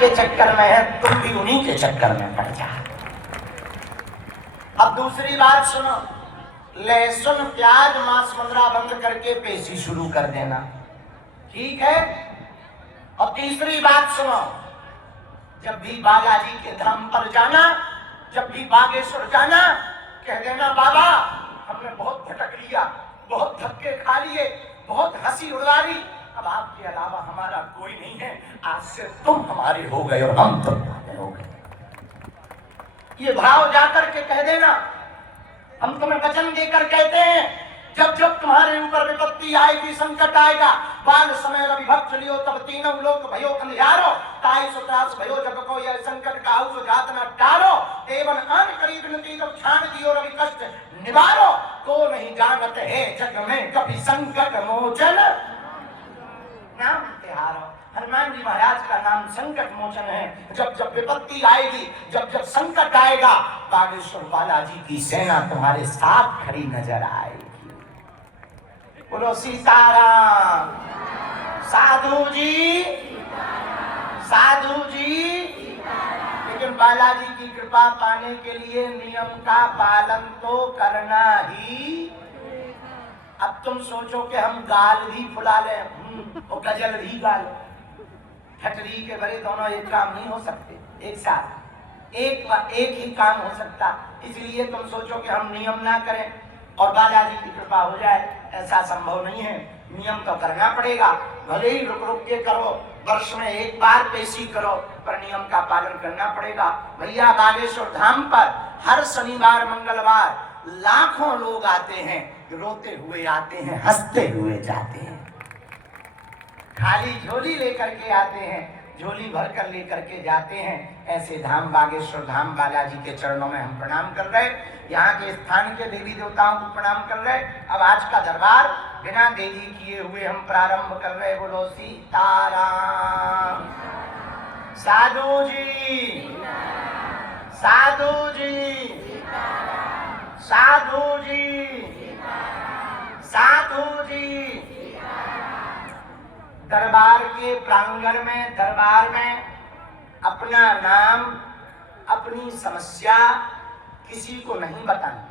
के चक्कर में है, तुम भी उन्हीं के चक्कर में पड़ जा। अब दूसरी बात सुनो, लहसुन प्याज मांस मंदरा बंद करके पेशी शुरू कर देना, ठीक है। और तीसरी बात सुनो, जब भी बालाजी के धाम पर जाना, जब भी बागेश्वर जाना, कह देना बाबा हमने बहुत भटक लिया, बहुत धक्के खा लिए, बहुत हंसी उड़ा ली, अब आपके अलावा हमारा कोई नहीं है, आज से तुम हमारे हो गए और हम तुम्हारे हो गए। ये भाव जाकर के कह देना। हम तुम्हें वचन देकर कहते हैं, जब जब तुम्हारे ऊपर विपत्ति आएगी, संकट आएगा, बाल समय रवि भक्त लियो, तब तीनों लोक भयो अंधियारो, ताई सुत्रास भयो जब को यह संकट काहू सो जात न टारो, देवन आन करीब नती तब छान दियो रवि कष्ट निवारो, को नहीं जानत है जग में कभी संकट मोचन नाम तिहारो। हनुमान जी महाराज का नाम संकट मोचन है। जब जब विपत्ति आएगी, जब जब संकट आएगा, बागेश्वर बालाजी की सेना तुम्हारे साथ खड़ी नजर आएगी। बोलो सीताराम। साधु जी, साधु जी। लेकिन बालाजी की कृपा पाने के लिए नियम का पालन तो करना ही। अब तुम सोचो कि हम गाल भी फुला लें और गजल भी गा लें, ठटरी के बड़े दोनों एक काम नहीं हो सकते एक साथ, एक ही काम हो सकता। इसलिए तुम सोचो कि हम नियम ना करें और बालाजी की कृपा हो जाए, ऐसा संभव नहीं है। नियम तो करना पड़ेगा, भले ही रुक रुक के करो, वर्ष में एक बार पेशी करो, पर नियम का पालन करना पड़ेगा। भैया बागेश्वर धाम पर हर शनिवार मंगलवार लाखों लोग आते हैं, रोते हुए आते हैं, हंसते हुए जाते हैं, खाली झोली लेकर के आते हैं, झोली भर कर लेकर के जाते हैं। ऐसे धाम बागेश्वर धाम बालाजी के चरणों में हम प्रणाम कर रहे, यहाँ के स्थान के देवी देवताओं को प्रणाम कर रहे। अब आज का दरबार बिना देरी किए हुए हम प्रारंभ कर रहे। बोलो सीताराम। साधु जी, साधु जी, साधु जी, साधु जी। दरबार के प्रांगण में, दरबार में अपना नाम, अपनी समस्या किसी को नहीं बतानी,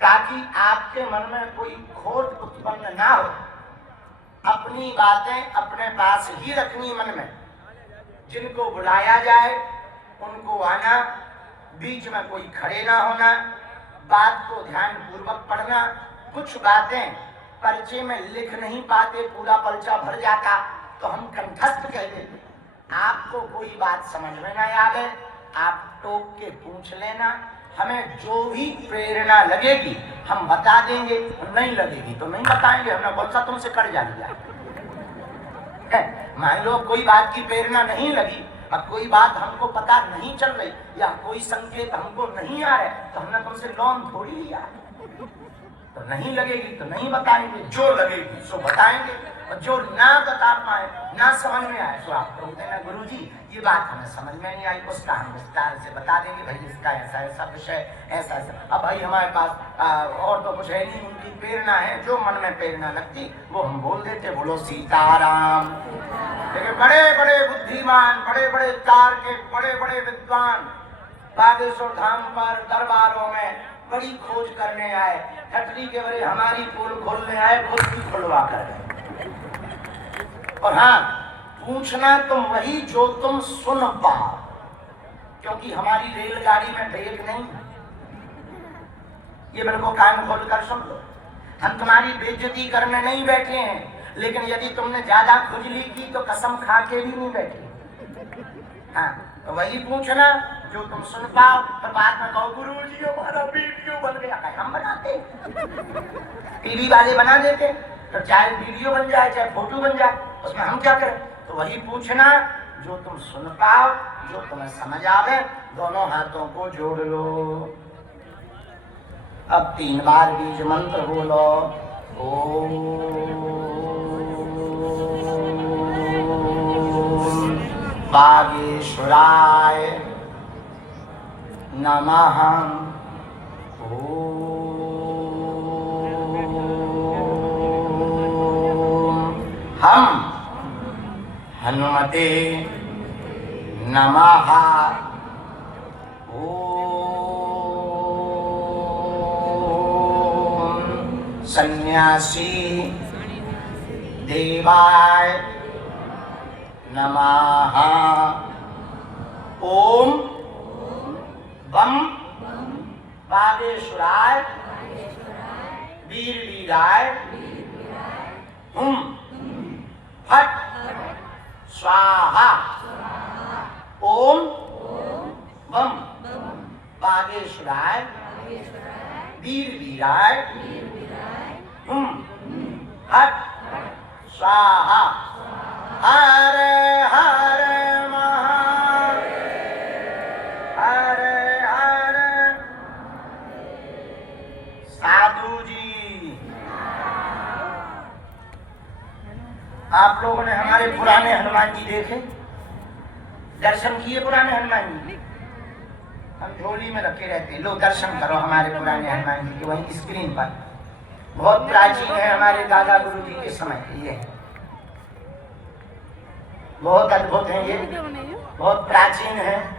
ताकि आपके मन में कोई खोट उत्पन्न ना हो। अपनी बातें अपने पास ही रखनी मन में। जिनको बुलाया जाए उनको आना, बीच में कोई खड़े ना होना, बात को ध्यान पूर्वक पढ़ना। कुछ बातें पर्चे में लिख नहीं पाते, पूरा पर्चा भर जाता तो हम कंठस्थ कह देते। आपको कोई बात समझ में ना आवे, आप टोक के पूछ लेना, हमें जो भी प्रेरणा लगेगी हम बता देंगे, नहीं लगेगी तो नहीं बताएंगे। हमने कौन सा तुमसे कर जा लिया। मान लो कोई बात की प्रेरणा नहीं लगी, अब कोई बात हमको पता नहीं चल रही या कोई संकेत हमको नहीं आ रहा, तो हमने तुमसे लोन थोड़ी लिया। तो नहीं लगेगी तो नहीं बताएंगे, जो लगेगी सो बताएंगे, और जो ना बता पाए, ना समझ में आए तो आप बोलते हैं गुरुजी ये बात हमें समझ में नहीं आई, उसका हम विस्तार से बता देंगे। भाई इसका ऐसा ऐसा विषय, ऐसा ऐसा। अब भाई हमारे पास और तो कुछ है नहीं, उनकी प्रेरणा है, जो मन में प्रेरणा लगती वो हम बोल देते। बोलो सीताराम। लेकिन बड़े बड़े बुद्धिमान, बड़े बड़े तार्किक, बड़े बड़े विद्वान बागेश्वर धाम पर दरबारों में बड़ी खोज करने आए, ठटरी के बड़े हमारी पोल खोलने आए, खुद भी खुलवा कर गए। और हाँ, पूछना तुम वही जो तुम सुन पाओ, क्योंकि हमारी रेलगाड़ी में ब्रेक नहीं। ये मेरे को कान खोल कर सुन लो, हम तुम्हारी बेइज्जती करने नहीं बैठे हैं, लेकिन यदि तुमने ज्यादा खुजली की तो कसम खा के भी नहीं बैठे। हाँ, तो वही पूछना जो तुम सुन पाओ। तो बाद में कहो गुरुजी हमारा वीडियो बन गया, हम बनाते, टीवी वाले बना देते, तो चाहे वीडियो बन जाए चाहे फोटो बन जाए, उसमें हम क्या करें। तो वही पूछना जो तुम सुन पाओ, जो तुम्हें समझ आवे। दोनों हाथों को जोड़ लो, अब 3 बार बीज मंत्र बोलो। ओम बागेश्वराय नमः। हम हनुमते नमः। ओम सन्यासी देवाय नमः। ओम बम बागेश्वराय वीरवीराय हुम फट स्वाहा। ओम बम बागेश्वराय वीरवीराय हुम फट स्वाहा। हर हर हर हर। साधु जी, आप लोगों ने हमारे पुराने हनुमान जी देखे, दर्शन किए पुराने हनुमान जी? हम झोली में रखे रहते, लो दर्शन करो हमारे पुराने हनुमान जी के, वहीं स्क्रीन पर। बहुत प्राचीन है, हमारे दादा गुरु जी के समय के, ये बहुत अद्भुत है, ये बहुत प्राचीन है।